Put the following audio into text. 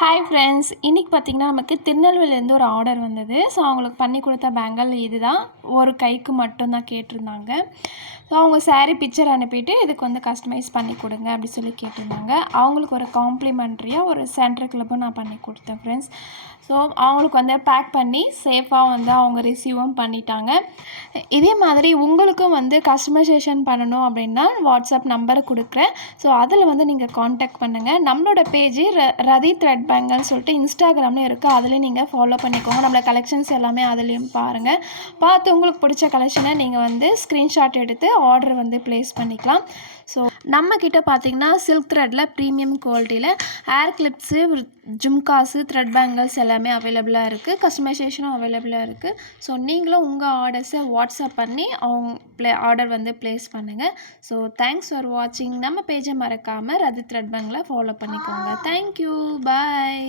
Hi friends, இன்றைக்கி பார்த்திங்கன்னா நமக்கு திருநெல்வேலியிலேருந்து ஒரு ஆர்டர் வந்தது. ஸோ அவங்களுக்கு பண்ணி கொடுத்த பேங்கிள் இதுதான். ஒரு கைக்கு மட்டும்தான் கேட்டிருந்தாங்க. ஸோ அவங்க சாரீ பிக்சர் அனுப்பிட்டு இதுக்கு வந்து கஸ்டமைஸ் பண்ணி கொடுங்க அப்படி சொல்லி கேட்டிருந்தாங்க. அவங்களுக்கு ஒரு காம்ப்ளிமெண்ட்ரியாக ஒரு சென்டர் கிளிப்பும் நான் பண்ணி கொடுத்தேன் ஃப்ரெண்ட்ஸ். ஸோ அவங்களுக்கு வந்து பேக் பண்ணி சேஃபாக வந்து அவங்க ரிசீவும் பண்ணிட்டாங்க. இதே மாதிரி உங்களுக்கும் வந்து கஸ்டமைசேஷன் பண்ணணும் அப்படின்னா வாட்ஸ்அப் நம்பரை கொடுக்குறேன். ஸோ அதில் வந்து நீங்கள் காண்டாக்ட் பண்ணுங்கள். நம்மளோட பேஜு ரதி த்ரெட் பேங்கிள்னு சொல்லிட்டு இன்ஸ்டாகிராம்லேயும் இருக்குது. அதுலேயும் நீங்கள் ஃபாலோ பண்ணிக்கோங்க. நம்மளோட கலெக்ஷன்ஸ் எல்லாமே அதுலேயும் பாருங்கள். பார்த்து உங்களுக்கு பிடிச்ச கலெக்ஷனை நீங்கள் வந்து ஸ்க்ரீன்ஷாட் எடுத்து ஆர்டர் வந்து ப்ளேஸ் பண்ணிக்கலாம். ஸோ நம்மக்கிட்ட பார்த்திங்கன்னா சில்க் த்ரெட்டில் ப்ரீமியம் குவாலிட்டியில் hair clips, jhumkas, thread bangles எல்லாமே அவைலபிளாக இருக்குது. கஸ்டமைசேஷனும் அவைலபிளாக இருக்குது. ஸோ நீங்களும் உங்கள் ஆர்டர்ஸை வாட்ஸ்அப் பண்ணி ஆர்டர் வந்து ப்ளேஸ் பண்ணுங்கள். ஸோ தேங்க்ஸ் ஃபார் வாட்சிங். நம்ம பேஜை மறக்காமல் ரதி த்ரெட் பேங்கில் ஃபாலோ பண்ணிக்கோங்க. தேங்க்யூ, பாய்.